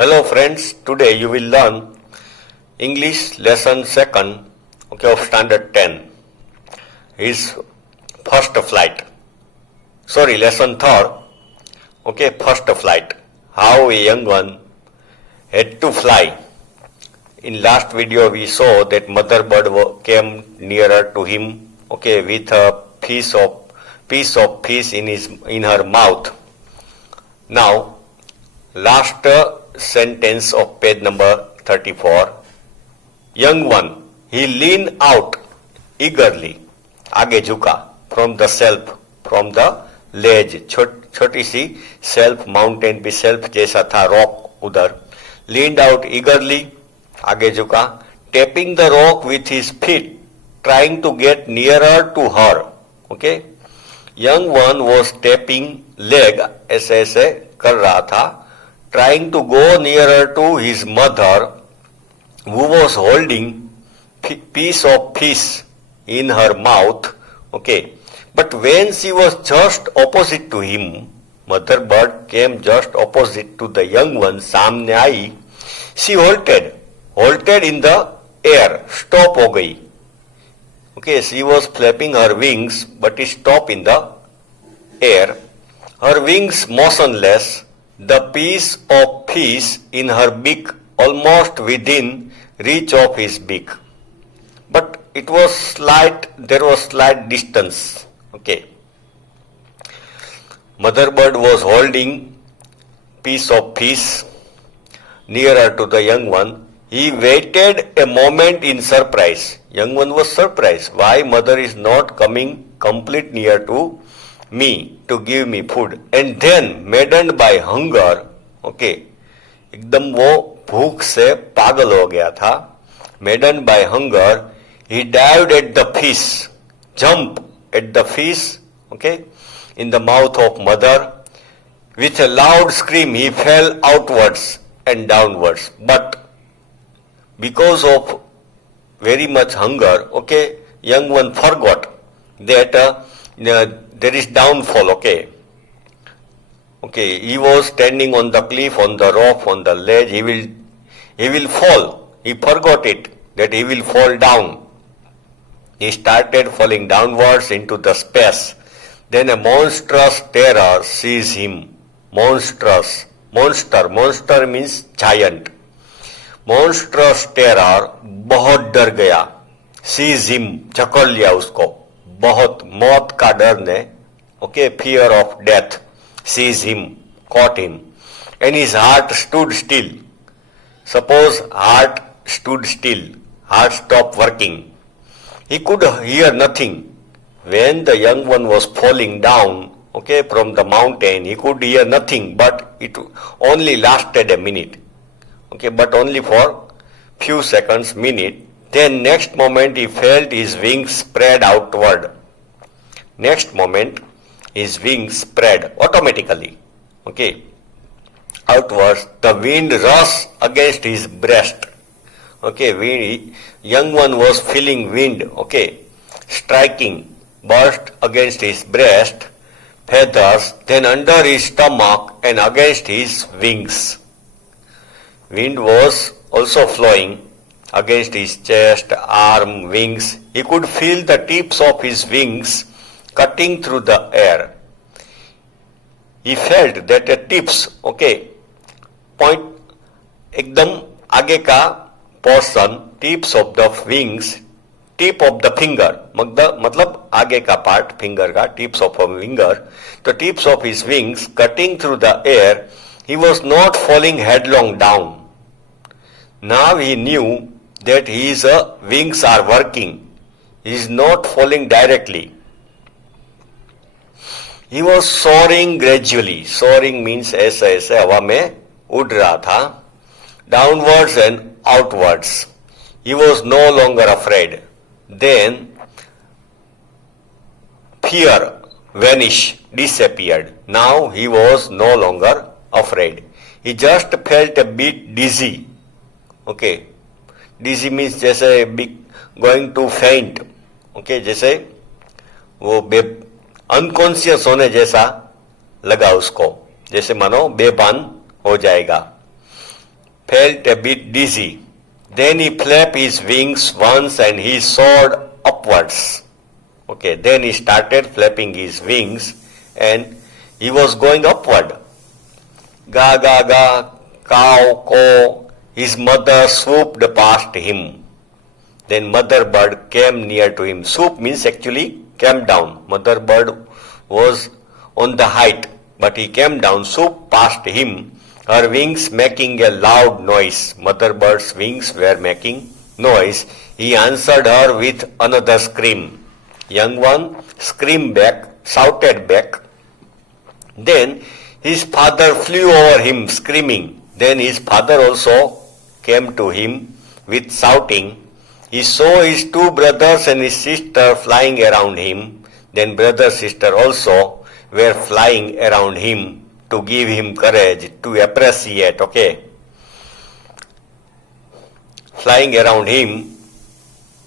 Hello friends, today you will learn English lesson 2nd of standard 10. His first flight. Lesson 3rd, first flight. How a young one had to fly. In last video we saw that mother bird came nearer to him, with a piece of fish in her mouth. Now, last sentence of page number 34. Young one, he leaned out eagerly, आगे झुका, from the shelf, from the ledge, छोटी सी shelf, mountain भी shelf जैसा था, rock उधर, leaned out eagerly, आगे झुका, tapping the rock with his feet, trying to get nearer to her. Young one was tapping leg, ऐसे ऐसे कर रहा था, trying to go nearer to his mother, who was holding piece of fish in her mouth. But when she was just opposite to him, mother bird came just opposite to the young one, सामने आई, she halted in the air, stop हो गई. She was flapping her wings, but it stopped in the air. Her wings motionless, the piece of fish in her beak almost within reach of his beak. But there was slight distance. Mother bird was holding piece of fish nearer to the young one. He waited a moment in surprise. Young one was surprised. Why mother is not coming complete near to me to give me food? And then, maddened by hunger, एकदम वो भूख से पागल हो गया था. Maddened by hunger, he dived at the fish, jumped at the fish, in the mouth of mother. With a loud scream, he fell outwards and downwards. But because of very much hunger, young one forgot that there is downfall. He was standing on the cliff, on the rock, on the ledge. He will fall. He forgot it, that he will fall down. He started falling downwards into the space. Then a monstrous terror seized him. Monster means giant. Monstrous terror, बहुत डर गया. Seize him, जकड़ लिया उसको. बहुत मौत का डर ने, fear of death. Seize him, caught him. And his heart stood still. Suppose heart stood still, heart stopped working. He could hear nothing. When the young one was falling down, from the mountain, he could hear nothing, but it only lasted a minute. But only for few seconds, minute. Then next moment he felt his wings spread outward. Next moment his wings spread automatically. Outwards, the wind rushed against his breast. Young one was feeling wind, striking, burst against his breast, feathers, then under his stomach and against his wings. Wind was also flowing against his chest, arm, wings. He could feel the tips of his wings cutting through the air. He felt that the tips, point एकदम आगे का portion, tips of the wings, tip of the finger, मतलब आगे का part, finger का, tips of a finger, the tips of his wings cutting through the air. He was not falling headlong down. Now he knew that his wings are working. He is not falling directly. He was soaring gradually. Soaring means ऐसे ऐसे हवा में उड़ रहा था. Downwards and outwards. He was no longer afraid. Then fear vanished, disappeared. Now he was no longer afraid. He just felt a bit dizzy. Dizzy means जैसे going to faint. जैसे वो अनकॉन्शियस होने जैसा लगा उसको, जैसे मानो बेभान हो जाएगा. felt a bit dizzy. Then he flapped his wings once and he soared upwards. Okay, then he started flapping his wings and he was going upward. Ga ga ga, cow, caw. His mother swooped past him. Then mother bird came near to him. Swoop means actually came down. Mother bird was on the height, but he came down, swooped past him, her wings making a loud noise. Mother bird's wings were making noise. He answered her with another scream. Young one screamed back, shouted back. Then his father flew over him screaming. Then his father also came to him with shouting. He saw his two brothers and his sister flying around him. Then brother sister also were flying around him to give him courage, to appreciate, okay. Flying around him,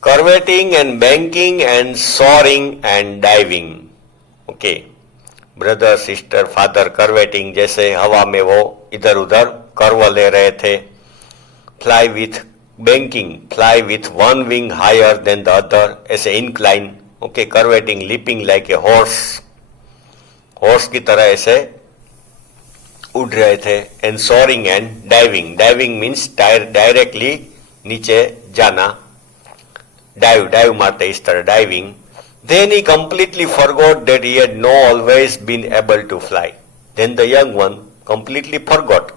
curveting and banking and soaring and diving, okay. Brother sister father curveting, जैसे हवा में वो इधर उधर curve ले रहे थे. Fly with banking, fly with one wing higher than the other as a incline, okay. Curveting, leaping like a horse, horse की तरह ऐसे उड़ रहे थे. And soaring and diving, diving means directly नीचे जाना, डाइव मारते इस तरह, diving. Then he completely forgot that he had no always been able to fly. Then the young one completely forgot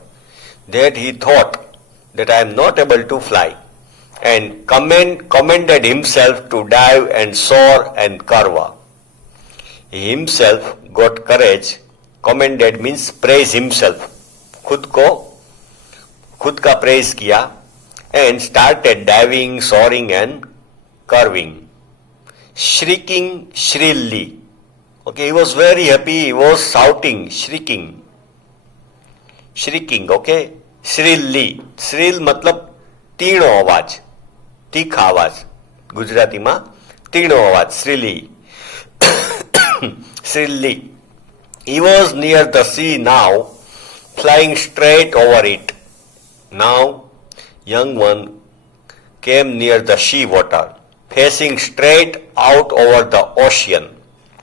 that he thought that I am not able to fly and commended himself to dive and soar and curve. He himself got courage. Commended means praise himself. खुद का praise किया. And started diving, soaring and curving. Shrieking shrilly. Okay, he was very happy. He was shouting, shrieking, okay. Shrilly. Shrill मतलब तीणो अवाज, तीखा अवाज. गुजराती में तीणो अवाज, shrilly. Shrilly. He was near the sea now, flying straight over it. Now, young one came near the sea water, facing straight out over the ocean.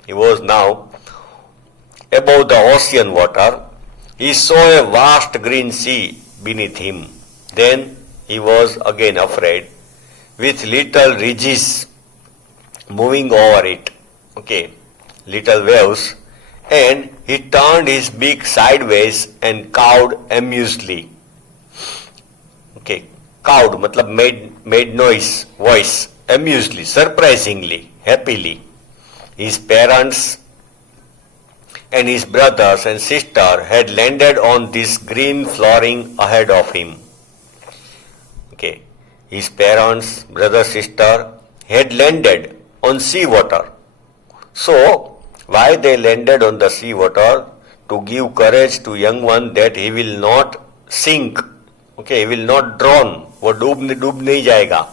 He was now above the ocean water. He saw a vast green sea beneath him. Then he was again afraid, with little ridges moving over it. Okay, little waves. And he turned his beak sideways and cawed amusedly. Okay, cawed मतलब made noise, voice, amusedly, surprisingly, happily. His parents and his brothers and sister had landed on this green flooring ahead of him. Okay, his parents, brother, sister had landed on sea water. So why they landed on the sea water? To give courage to young one that he will not sink, okay, he will not drown, वो डूब नहीं जाएगा.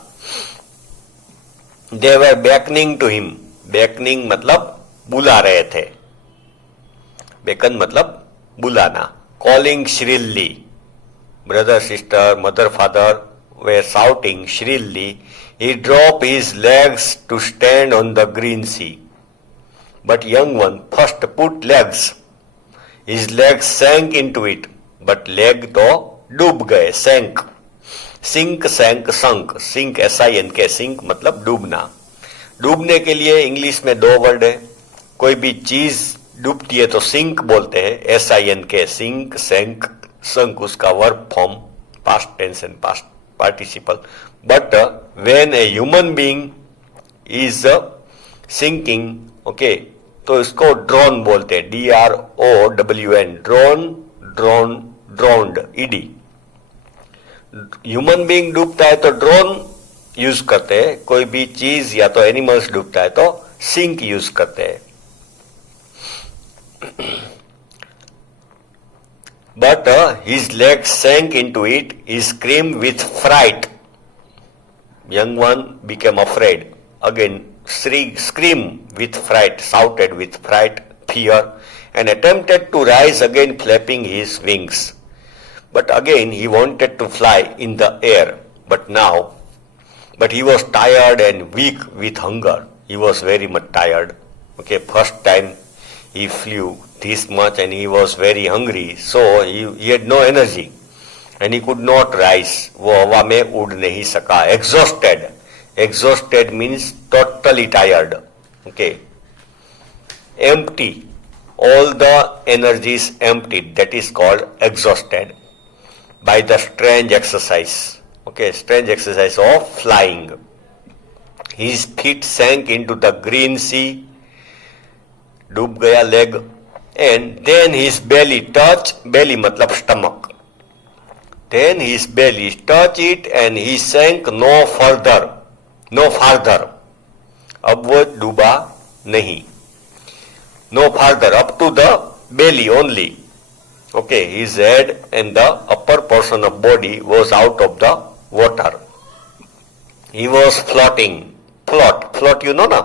They were beckoning to him. Beckoning मतलब बुला रहे थे. Beckon मतलब बुलाना. Calling shrilly. Brother, sister, mother, father were shouting shrilly. He dropped his legs to stand on the green sea. But young one first put legs. His legs sank into it. But leg तो डूब गए, sank. Sink, sank, sunk. Sink, S-I-N-K, sink मतलब डूबना. डूबने के लिए English में दो word है. कोई भी चीज डूबती है तो सिंक बोलते हैं, S-I-N-K, सिंक, सैंक, संक उसका verb form, past tense and past participle. But when a human being is sinking, okay, तो इसको ड्रोन बोलते हैं, DROWN, drown, drowned, ED. Human being डूबता है तो ड्रोन यूज करते हैं, कोई भी चीज या तो एनिमल्स डूबता है तो सिंक यूज करते हैं. But his legs sank into it. He screamed with fright. Young one became afraid. Again, screamed with fright, shouted with fright, fear, and attempted to rise again, flapping his wings. But again, he wanted to fly in the air. But he was tired and weak with hunger. He was very much tired. Okay, first time he flew this much and he was very hungry. So he had no energy and he could not rise. वो हवा में उड़ नहीं सका. Exhausted. Exhausted means totally tired. Okay. Empty. All the energy is emptied. That is called exhausted by the strange exercise. Okay, strange exercise of flying. His feet sank into the green sea. डूब गया leg. And then his belly touched. Belly मतलब stomach. Then his belly touched it and he sank no further. No farther. अब वो डूबा नहीं. No farther, up to the belly only. Okay, his head and the upper portion of body was out of the water. He was floating. Float you know ना?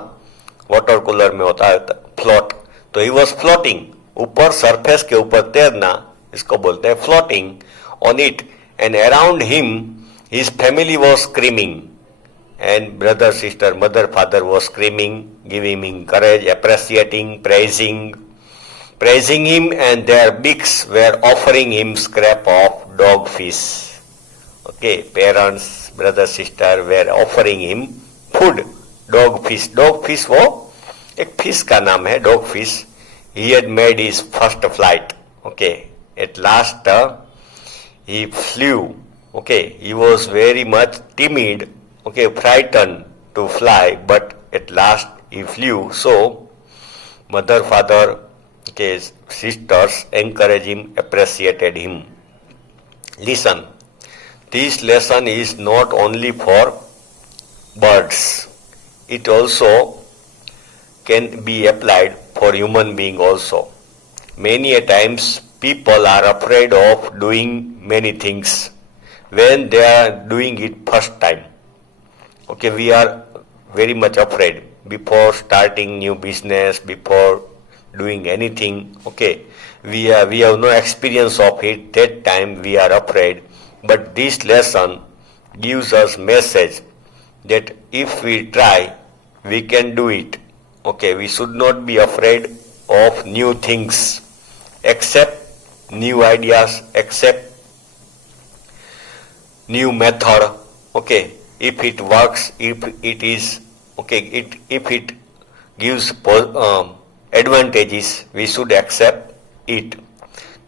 Water cooler में होता है float. तो he was floating. ऊपर surface के ऊपर तैरना इसको बोलते हैं floating on it. And around him, his family was screaming. And brother, sister, mother, father was screaming, giving him courage, appreciating, praising him, and their beaks were offering him scrap of dog fish. Okay, parents, brother, sister were offering him food, dog fish. Dog fish वो एक fish का नाम है, dog fish. He had made his first flight. Okay, at last he flew. Okay, he was very much timid. Okay, frightened to fly, but at last he flew. So, mother, father, okay, sisters encouraged him, appreciated him. Listen, this lesson is not only for birds. It also can be applied for human being also. Many a times people are afraid of doing many things when they are doing it first time. Okay, we are very much afraid before starting new business, before doing anything. Okay, we have no experience of it. That time we are afraid. But this lesson gives us message that if we try, we can do it. Okay, we should not be afraid of new things, accept new ideas, accept new method. Okay. If it works, if it is okay, if it gives advantages, we should accept it.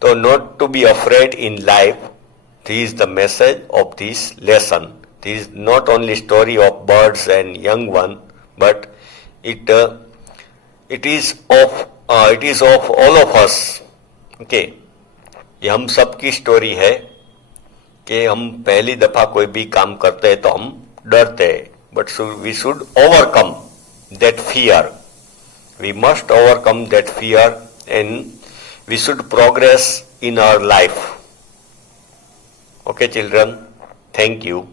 So not to be afraid in life. This is the message of this lesson. This is not only story of birds and young one, but it is of all of us. Okay, ये हम सब की story है कि हम पहली दफा कोई भी काम करते हैं तो हम डरते हैं, but we should overcome that fear. We must overcome that fear and we should progress in our life. Okay, children, thank you.